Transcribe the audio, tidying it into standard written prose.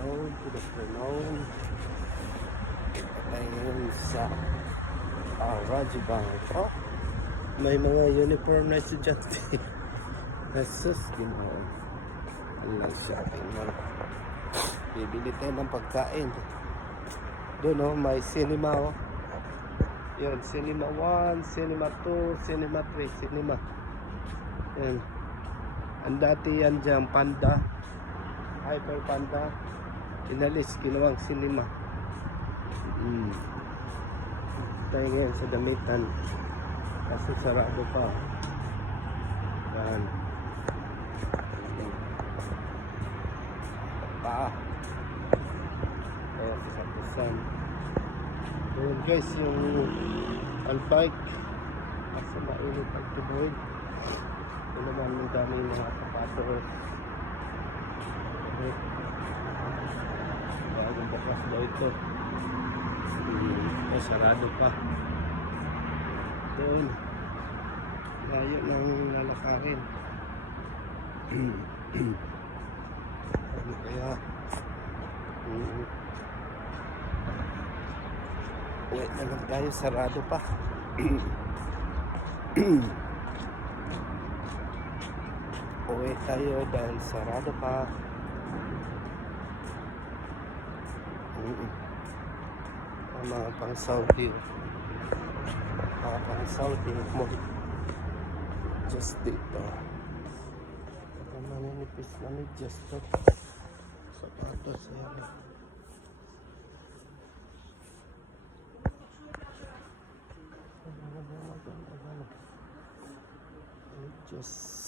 Good afternoon. Tayo ngayon sa Radyo Bangko. May mga uniform na estudyante. Nasus, ginawa. Alang shopping mall. Bibili tayo ng pagkain. Doon may cinema Yun, cinema 1, cinema 2, cinema 3, cinema. Yan. Ang dati yan dyan, Panda. Hyper Panda. Inalis, ginawang cinema. Tayo ngayon sa damitan. Kasi sarado pa. Yan. Kaya pisan-pisan. Ayan guys, yung albike. Kasi mainit ang tuboy. Ito naman yung dami mga kapatos. Bagong bakas daw ito. Sarado pa. Doon. Layo ng lalakarin. Ano kaya? Wait na lang tayo. Sarado pa. Uwi tayo dahil sarado pa. Mga pang Saudi. Mga pang Saudi mo. Just dito. Maninipis na ni just to. Sapatos yan. Just